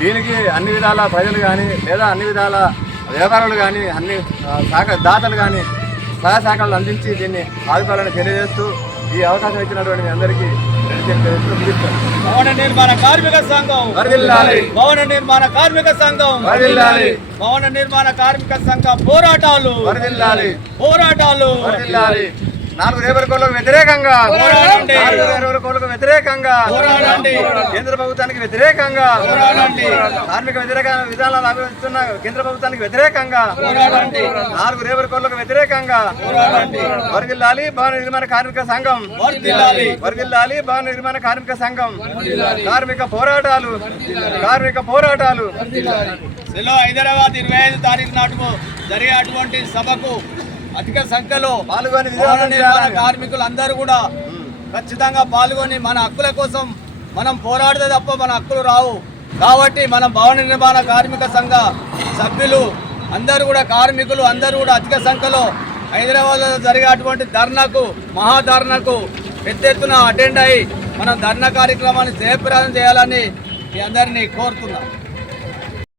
దీనికి అన్ని విధాల ప్రజలు కానీ లేదా అన్ని విధాల వ్యాపారులు కానీ అన్ని దాతలు కానీ సహాయ సహకారాలు అందించి దీన్ని ఆదుకోవాలని తెలియజేస్తూ ఈ అవకాశం ఇచ్చినటువంటి మీ అందరికీ భవన నిర్మాణ కార్మిక సంఘం భవన నిర్మాణ కార్మిక సంఘం భవన నిర్మాణ కార్మిక సంఘ పోరాటాలు 4 లేబర్ కోడ్లకు వ్యతిరేకంగా కేంద్ర ప్రభుత్వానికి వ్యతిరేకంగా కార్మిక వ్యతిరేక విధానాలు అభివృద్ధిస్తున్న కేంద్ర ప్రభుత్వానికి వ్యతిరేకంగా 4 లేబర్ కోడ్లకు వ్యతిరేకంగా వర్ధిల్లాలి భవన నిర్మాణ కార్మిక సంఘం వర్ధిల్లాలి భవన నిర్మాణ కార్మిక సంఘం కార్మిక పోరాటాలు హైదరాబాద్ 25 తారీఖు నాటుకు జరిగే అటువంటి సభకు అధిక సంఖ్యలో పాల్గొని కార్మికులు అందరూ కూడా ఖచ్చితంగా పాల్గొని మన హక్కుల కోసం మనం పోరాడితే తప్ప మన హక్కులు రావు. కాబట్టి మనం భవన నిర్మాణ కార్మిక సంఘ సభ్యులు అందరూ కూడా కార్మికులు అందరూ కూడా అధిక సంఖ్యలో హైదరాబాద్లో జరిగేటువంటి ధర్నాకు మహాధర్నాకు పెద్ద ఎత్తున అటెండ్ అయ్యి మనం ధర్నా కార్యక్రమాన్ని జయప్రదం చేయాలని మీ అందరినీ కోరుతున్నాం.